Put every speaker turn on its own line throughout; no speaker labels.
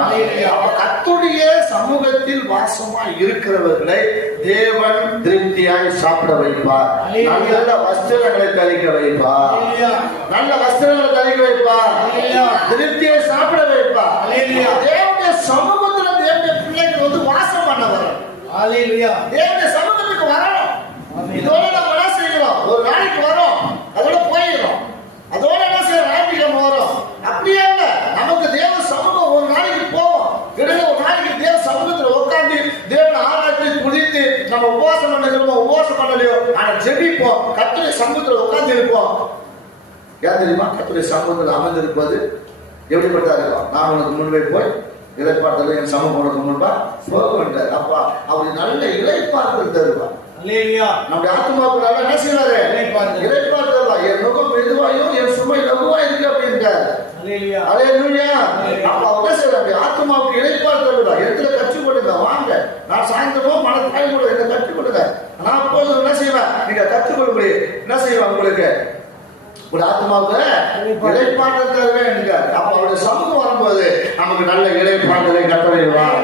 அப்ப கர்த்தருடைய சமூகத்தில் வாசமா இருக்கிறவர்களை தேவன் திருப்தியாய் சாப்பிட வைப்பார். நல்ல வஸ்திரங்களை தரிக்க வைப்பார். நல்ல வஸ்திரங்களை தரிக்க வைப்பார். திருப்தியை சாப்பிட வைப்பார். தேவனுடைய சமூகத்துல தேவனுடைய பிள்ளைகள் வந்து வாசம் பண்ண வரும். தேவனுடைய சமூகத்துக்கு வரணும்
Amen.
இதோட நம்ம என்ன செய்யறோம் ஒரு நாளைக்கு வரோம் அதோட போயிடும் அதோட என்ன செய்யறோம் ஞாயிற்றுக்கிழமை வரும் அப்படியே இல்ல நமக்கு தேவ சமூகம் ஒரு நாளைக்கு போவோம் இடையில ஒரு நாளைக்கு தேவ சமூகத்துல உட்கார்ந்து தேவனை ஆராய்ச்சி குளித்து நம்ம உபவாசம் பண்ணுறோமோ உபவாசம் பண்ணலையோ? ஆனா ஜெபிப்போம் கத்துரை சமூகத்துல உட்கார்ந்து இருப்போம். ஏன் தெரியுமா? கத்துரை சமூகத்தில் அமர்ந்திருப்பது எப்படிப்பட்டா இருக்கும்? நான் உனக்கு முன்பே போய் இலைப்பாட்டல என் சமூகம் உனக்கு முன்பா போக அப்பா அவர் நல்ல இலைப்பாட்டல் தருவார். நம்முடைய ஆத்மாவுக்கு நல்லா என்ன செய்வாரு? தருவார். என் முகம் மெதுவாயும் என் சுமை லகுவா இருக்கு. அலையலூயா
Hallelujah.
அப்ப அவர் என்ன நம்முடைய ஆத்மாவுக்கு கற்றுக் கொடுங்க வாங்க நான் சாயந்தரமோ மன தாய் கூட என்ன கற்றுக் கொடுங்க நான் அப்போது என்ன செய்வேன் நீங்க கற்றுக் கொடுக்க என்ன செய்வேன் உங்களுக்கு ஒரு ஆத்மாவுக்கு இலைப்பாட்டல் தருவேன். அப்ப அவருடைய சமூகம் வரும்போது நமக்கு நல்ல இலைப்பாட்டலை கட்டளைவார்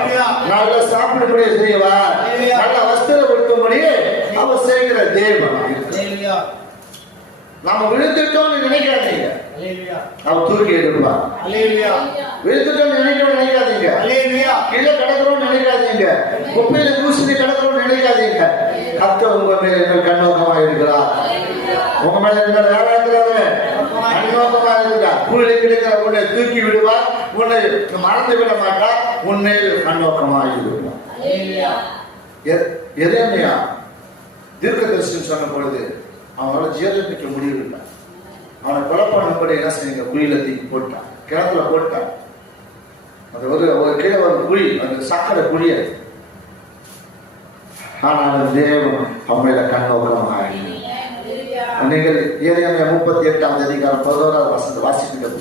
நல்ல சாப்பிடும்படி
Hallelujah.
நல்ல வஸ்திரம் கொடுக்கும்படி அவர் செய்கிற தேவன். நாம விழுந்துட்டோம்னு நினைக்காதீங்க. அவர் தூக்கி எடுப்பார்
Hallelujah.
விழுந்துட்டோம்னு நினைக்க நினைக்காதீங்க. கீழே நினைக்காதீங்க குப்பையில தூசி கிடக்கிறோம்னு நினைக்காதீங்க. கர்த்தர் உங்க மேல என்ன கண்ணோக்கமா இருக்கிறார். உங்க மேல வேலை இருக்கிறாரு கண்ணோக்கமா இருக்கிறார். கூலி கிடைக்கிற உன்னை தூக்கி விடுவார். உன்னை மறந்து விட மாட்டார். உன்னை கண்ணோக்கமா இருக்கிறார். எதேமையா தீர்க்கதரிசனம் சொன்ன பொழுது அவனால ஜீரணிக்க முடியவில்லை அவனை கொலை பண்ணும்படி என்ன செய்யுங்க? குழியில தூக்கி போட்டான். கிணத்துல போட்டான். அது ஒரு ஒரு கீழே ஒரு குழி அந்த சக்கரை குழி அது ஆனால் தேவன் அவங்கள கண்ணோக்கமாக நீங்கள் ஏரியா முப்பத்தி எட்டாம் அதிகாரம் பதினோராவது வசந்த வாசிக்கிற